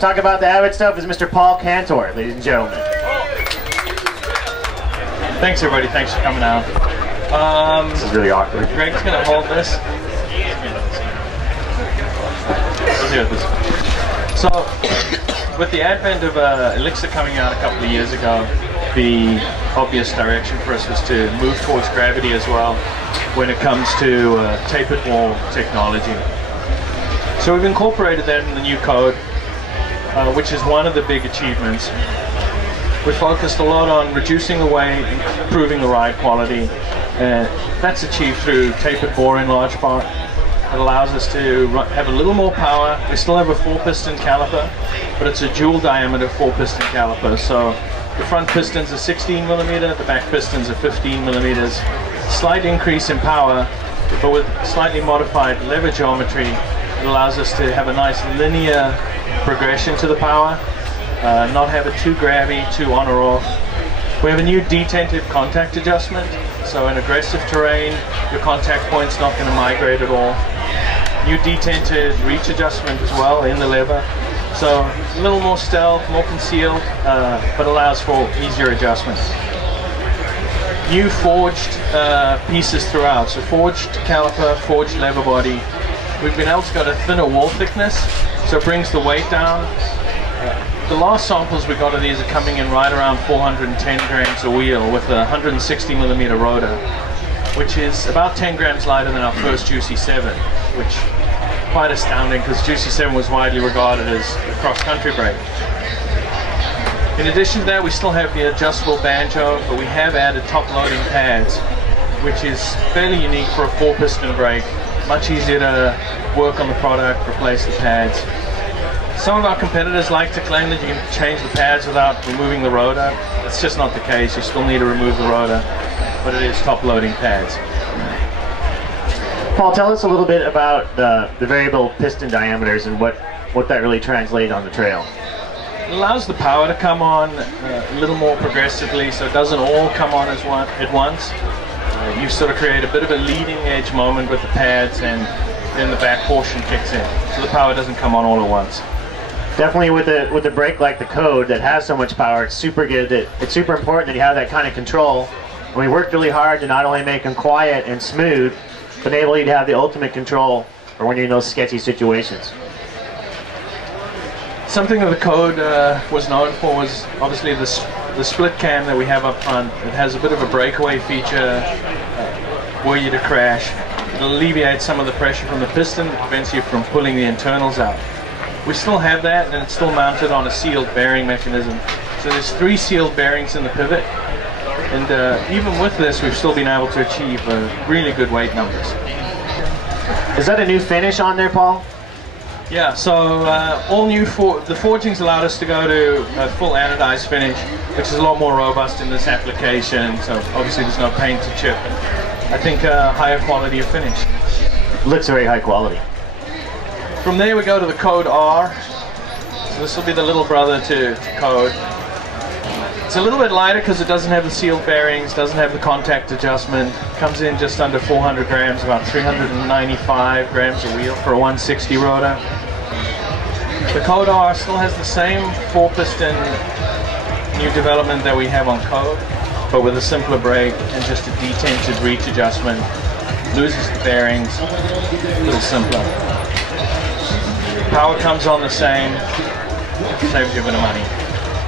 Talk about the Avid stuff is Mr. Paul Cantor, ladies and gentlemen. Thanks everybody, thanks for coming out. This is really awkward. Greg's gonna hold this. So, with the advent of Elixir coming out a couple of years ago, the obvious direction for us was to move towards gravity as well when it comes to tapered bore technology. So we've incorporated that in the new code, which is one of the big achievements. We focused a lot on reducing the weight, improving the ride quality, and that's achieved through tapered bore in large part. It allows us to have a little more power. We still have a 4-piston caliper, but it's a dual diameter 4-piston caliper. So the front pistons are 16 millimeter, the back pistons are 15 millimeters. Slight increase in power, but with slightly modified lever geometry, it allows us to have a nice linear progression to the power, not have it too grabby, too on or off. We have a new detented contact adjustment, so in aggressive terrain, your contact point's not going to migrate at all. New detented reach adjustment as well in the lever, so a little more stealth, more concealed, but allows for easier adjustments. New forged pieces throughout, so forged caliper, forged lever body. We've been able to get a thinner wall thickness, so it brings the weight down. The last samples we got of these are coming in right around 410 grams a wheel with a 160 millimeter rotor, which is about 10 grams lighter than our first Juicy 7, which is quite astounding because Juicy 7 was widely regarded as a cross-country brake. In addition to that, we still have the adjustable banjo, but we have added top-loading pads, which is fairly unique for a 4-piston brake. Much easier to work on the product, replace the pads. Some of our competitors like to claim that you can change the pads without removing the rotor. That's just not the case. You still need to remove the rotor, but it is top-loading pads. Paul, tell us a little bit about the variable piston diameters and what that really translates on the trail. It allows the power to come on a little more progressively, so it doesn't all come on at once. You sort of create a bit of a leading edge moment with the pads, and then the back portion kicks in, so the power doesn't come on all at once. Definitely with a brake like the Code that has so much power, it's super good. It's super important that you have that kind of control. And we worked really hard to not only make them quiet and smooth, but enable you to have the ultimate control for when you're in those sketchy situations. Something that the Code was known for was obviously the split cam that we have up front. It has a bit of a breakaway feature, were you to crash. It alleviates some of the pressure from the piston that prevents you from pulling the internals out. We still have that, and it's still mounted on a sealed bearing mechanism. So there's 3 sealed bearings in the pivot, and even with this, we've still been able to achieve really good weight numbers. Is that a new finish on there, Paul? Yeah, so all new the forgings allowed us to go to a full anodized finish, which is a lot more robust in this application. So obviously there's no paint to chip. I think higher quality of finish. Looks very high quality. From there we go to the Code R. So this will be the little brother to Code. It's a little bit lighter because it doesn't have the sealed bearings, doesn't have the contact adjustment. Comes in just under 400 grams, about 395 grams a wheel for a 160 rotor. The Code R still has the same 4-piston new development that we have on Code, but with a simpler brake and just a detented reach adjustment. Loses the bearings, a little simpler. Power comes on the same, saves you a bit of money.